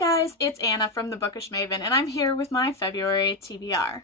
guys, it's Anna from the Bookish Maven, and I'm here with my February TBR.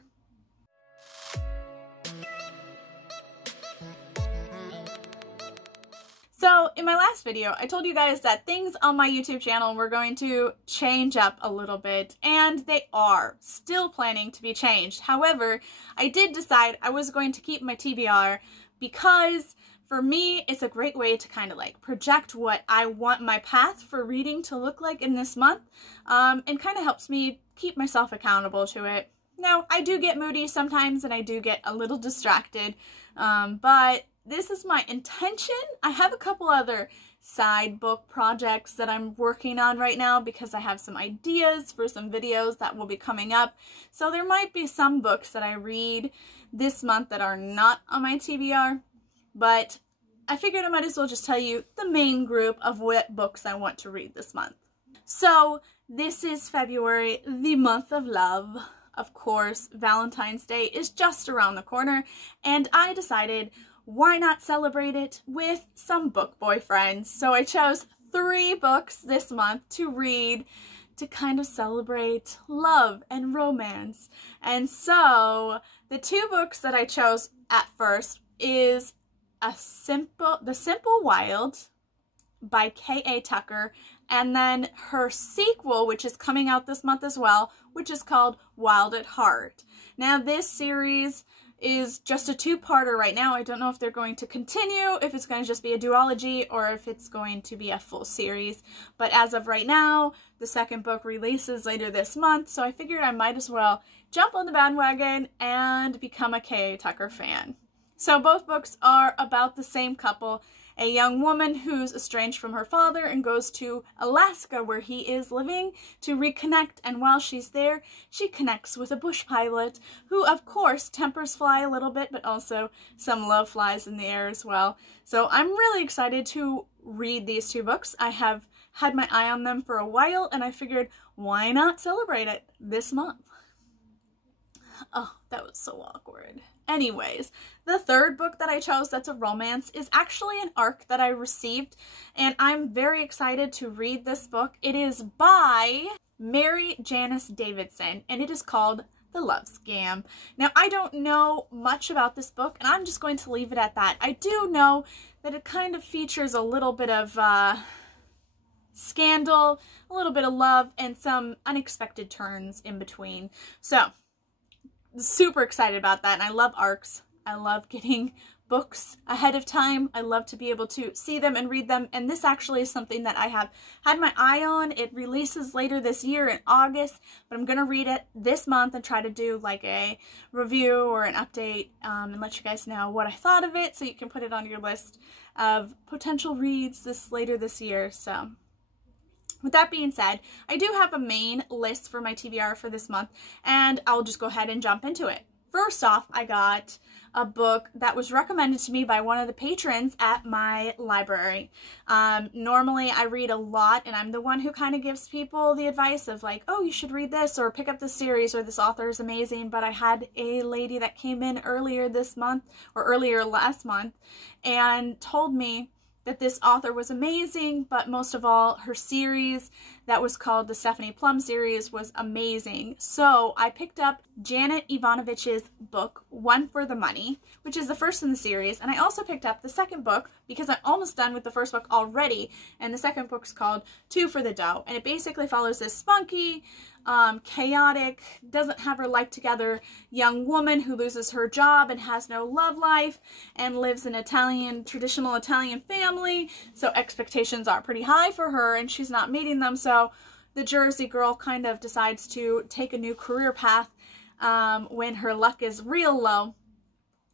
So, in my last video, I told you guys that things on my YouTube channel were going to change up a little bit, and they are still planning to be changed. However, I did decide I was going to keep my TBR because for me, it's a great way to kind of like project what I want my path for reading to look like in this month, and kind of helps me keep myself accountable to it. Now, I do get moody sometimes and I do get a little distracted, but this is my intention. I have a couple other side book projects that I'm working on right now because I have some ideas for some videos that will be coming up. So there might be some books that I read this month that are not on my TBR, but I figured I might as well just tell you the main group of what books I want to read this month. So this is February, the month of love. Of course, Valentine's Day is just around the corner, and I decided why not celebrate it with some book boyfriends? So I chose 3 books this month to read to kind of celebrate love and romance. And so the 2 books that I chose at first is The Simple Wild by K.A. Tucker, and then her sequel, which is coming out this month as well, which is called Wild at Heart. Now this series is just a 2-parter right now. I don't know if they're going to continue, if it's going to just be a duology, or if it's going to be a full series. But as of right now, the 2nd book releases later this month, so I figured I might as well jump on the bandwagon and become a K.A. Tucker fan. So both books are about the same couple, a young woman who's estranged from her father and goes to Alaska where he is living to reconnect, and while she's there, she connects with a bush pilot who, of course, tempers fly a little bit, but also some love flies in the air as well. So I'm really excited to read these 2 books. I have had my eye on them for a while, and I figured, why not celebrate it this month? Oh, that was so awkward. Anyways, the 3rd book that I chose that's a romance is actually an ARC that I received, and I'm very excited to read this book. It is by Mary Janice Davidson, and it is called The Love Scam. Now, I don't know much about this book, and I'm just going to leave it at that. I do know that it kind of features a little bit of scandal, a little bit of love, and some unexpected turns in between. So super excited about that, and I love ARCs. I love getting books ahead of time. I love to be able to see them and read them, and this actually is something that I have had my eye on. It releases later this year in August, but I'm going to read it this month and try to do like a review or an update and let you guys know what I thought of it, so you can put it on your list of potential reads later this year. So with that being said, I do have a main list for my TBR for this month, and I'll just go ahead and jump into it. First off, I got a book that was recommended to me by one of the patrons at my library. Normally I read a lot, and I'm the one who kind of gives people the advice of like, oh, you should read this, or pick up this series, or this author is amazing. But I had a lady that came in earlier this month, or earlier last month, and told me that this author was amazing, but most of all, her series that was called the Stephanie Plum series was amazing. So I picked up Janet Ivanovich's book, One for the Money, which is the first in the series, and I also picked up the 2nd book because I'm almost done with the 1st book already, and the 2nd book's called Two for the Dough, and it basically follows this spunky, chaotic, doesn't have her life together young woman who loses her job and has no love life and lives in traditional Italian family, so expectations are pretty high for her and she's not meeting them. So the Jersey girl kind of decides to take a new career path when her luck is real low.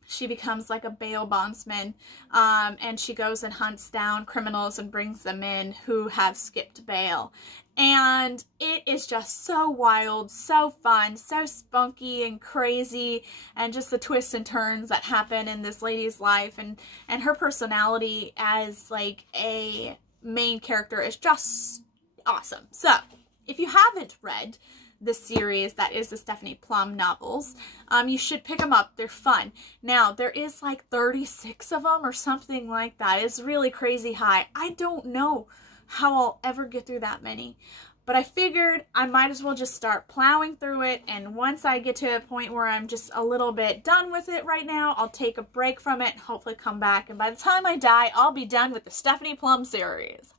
She becomes like a bail bondsman, and she goes and hunts down criminals and brings them in who have skipped bail. And it is just so wild, so fun, so spunky and crazy, and just the twists and turns that happen in this lady's life, and her personality as like a main character is just awesome. So if you haven't read the series that is the Stephanie Plum novels, you should pick them up. They're fun. Now, there is like 36 of them or something like that. It's really crazy high. I don't know how I'll ever get through that many. But I figured I might as well just start plowing through it, and once I get to a point where I'm just a little bit done with it right now, I'll take a break from it and hopefully come back, and by the time I die, I'll be done with the Stephanie Plum series.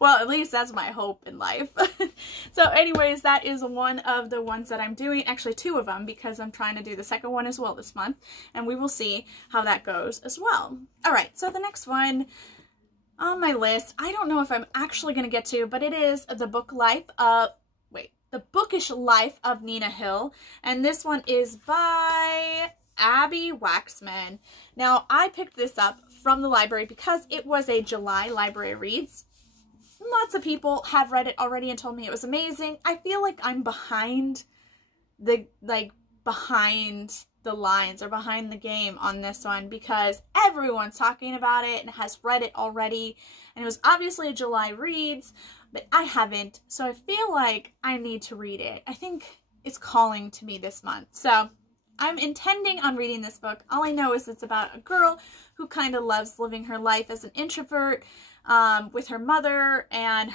Well, at least that's my hope in life. So anyways, that is one of the ones that I'm doing, actually 2 of them, because I'm trying to do the second one as well this month, and we will see how that goes as well. Alright, so the next one on my list, I don't know if I'm actually going to get to, but it is The Bookish Life of Nina Hill, and this one is by Abby Waxman. Now, I picked this up from the library because it was a July library reads. Lots of people have read it already and told me it was amazing. I feel like I'm behind the lines or behind the game on this one because everyone's talking about it and has read it already, and it was obviously a July reads, but I haven't, so I feel like I need to read it. I think it's calling to me this month, so I'm intending on reading this book. All I know is it's about a girl who kind of loves living her life as an introvert with her mother and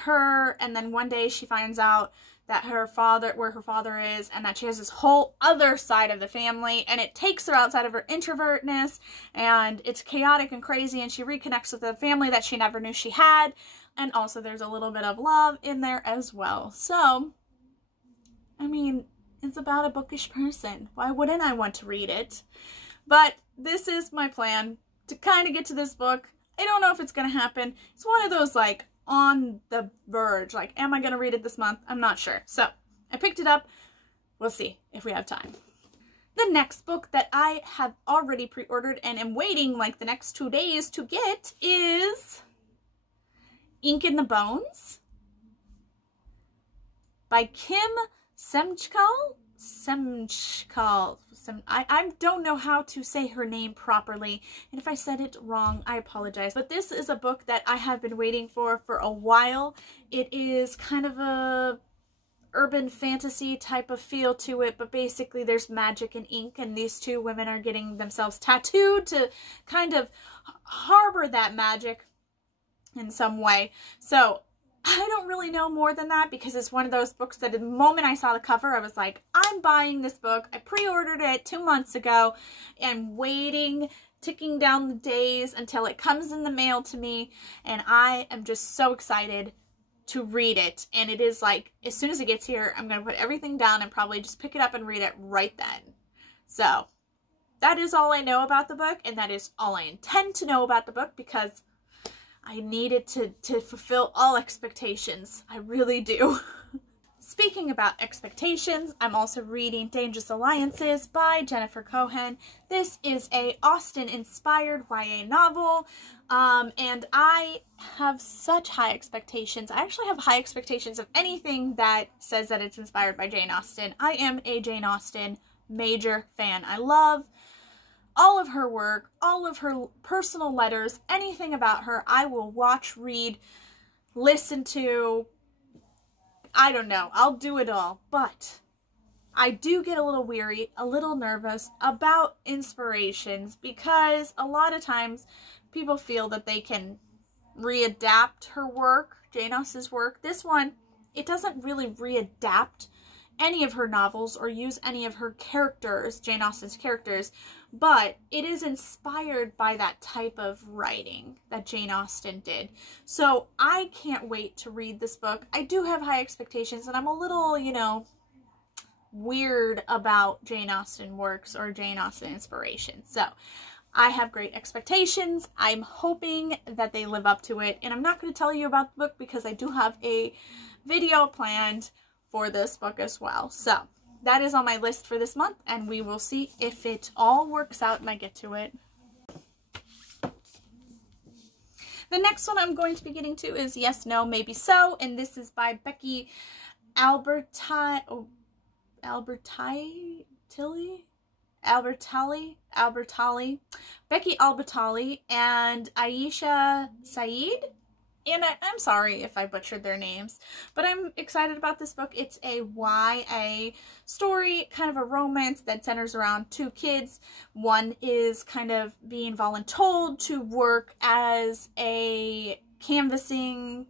then one day she finds out that where her father is, and that she has this whole other side of the family, and it takes her outside of her introvertness, and it's chaotic and crazy, and she reconnects with a family that she never knew she had, and also there's a little bit of love in there as well. So, I mean, it's about a bookish person. Why wouldn't I want to read it? But this is my plan, to kind of get to this book. I don't know if it's going to happen. It's one of those, like, on the verge, like, am I gonna read it this month? I'm not sure. So I picked it up. We'll see if we have time. The next book that I have already pre-ordered and am waiting like the next 2 days to get is Ink in the Bones by Kim Semchkal. I don't know how to say her name properly, and if I said it wrong, I apologize. But this is a book that I have been waiting for a while. It is kind of a urban fantasy type of feel to it, but basically there's magic and ink, and these 2 women are getting themselves tattooed to kind of harbor that magic in some way. So I don't really know more than that because it's one of those books that the moment I saw the cover, I was like, I'm buying this book. I pre-ordered it 2 months ago and waiting, ticking down the days until it comes in the mail to me, and I am just so excited to read it. And it is like, as soon as it gets here, I'm going to put everything down and probably just pick it up and read it right then. So that is all I know about the book, and that is all I intend to know about the book because I need it to fulfill all expectations. I really do. Speaking about expectations, I'm also reading Dangerous Alliances by Jennifer Cohen. This is a Austen-inspired YA novel, and I have such high expectations. I actually have high expectations of anything that says that it's inspired by Jane Austen. I am a Jane Austen major fan. I love all of her work, all of her personal letters, anything about her, I will watch, read, listen to. I don't know. I'll do it all. But I do get a little weary, a little nervous about inspirations because a lot of times people feel that they can readapt her work, Jane Austen's work. This one, it doesn't really readapt any of her novels or use any of her characters, Jane Austen's characters, but it is inspired by that type of writing that Jane Austen did. So I can't wait to read this book. I do have high expectations, and I'm a little, you know, weird about Jane Austen works or Jane Austen inspiration. So I have great expectations. I'm hoping that they live up to it, and I'm not going to tell you about the book because I do have a video planned for this book as well. So that is on my list for this month, and we will see if it all works out and I get to it. The next one I'm going to be getting to is Yes, No, Maybe So, and this is by Becky Albertalli, Becky Albertalli, and Aisha Saeed. And I'm sorry if I butchered their names, but I'm excited about this book. It's a YA story, kind of a romance that centers around 2 kids. One is kind of being voluntold to work as a canvassing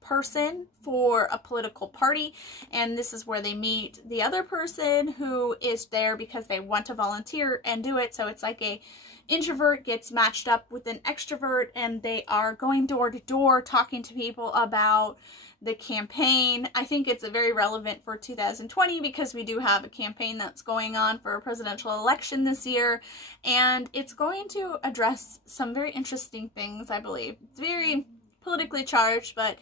person for a political party, and this is where they meet the other person who is there because they want to volunteer and do it. So it's like a introvert gets matched up with an extrovert, and they are going door to door talking to people about the campaign. I think it's very relevant for 2020 because we do have a campaign that's going on for a presidential election this year, and it's going to address some very interesting things, I believe. It's very politically charged, but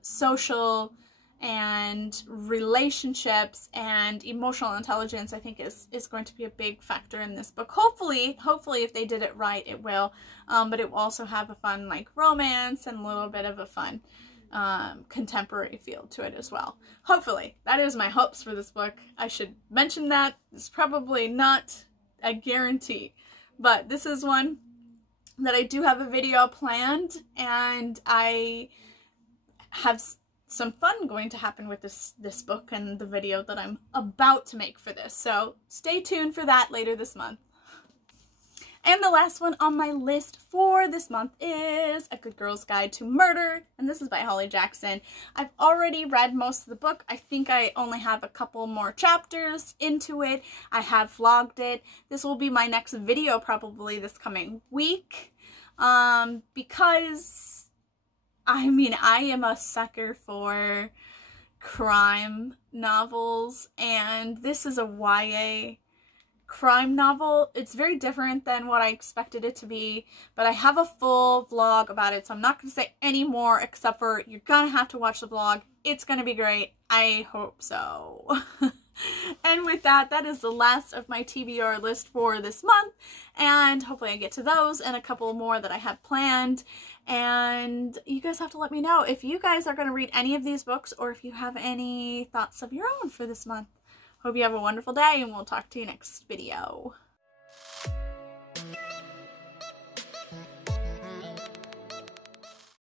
social and relationships and emotional intelligence, I think, is going to be a big factor in this book. Hopefully if they did it right, it will. But it will also have a fun, like, romance and a little bit of a fun contemporary feel to it as well. Hopefully. That is my hopes for this book. I should mention that. It's probably not a guarantee, but this is one that I do have a video planned, and I have some fun going to happen with this book and the video that I'm about to make for this. So stay tuned for that later this month. And the last one on my list for this month is A Good Girl's Guide to Murder, and this is by Holly Jackson. I've already read most of the book. I think I only have a couple more chapters into it. I have vlogged it. This will be my next video probably this coming week, because I mean, I am a sucker for crime novels, and this is a YA crime novel. It's very different than what I expected it to be, but I have a full vlog about it, so I'm not going to say any more except for you're going to have to watch the vlog. It's going to be great. I hope so. And with that, that is the last of my TBR list for this month, and hopefully I get to those and a couple more that I have planned. And you guys have to let me know if you guys are going to read any of these books or if you have any thoughts of your own for this month. Hope you have a wonderful day, and we'll talk to you next video.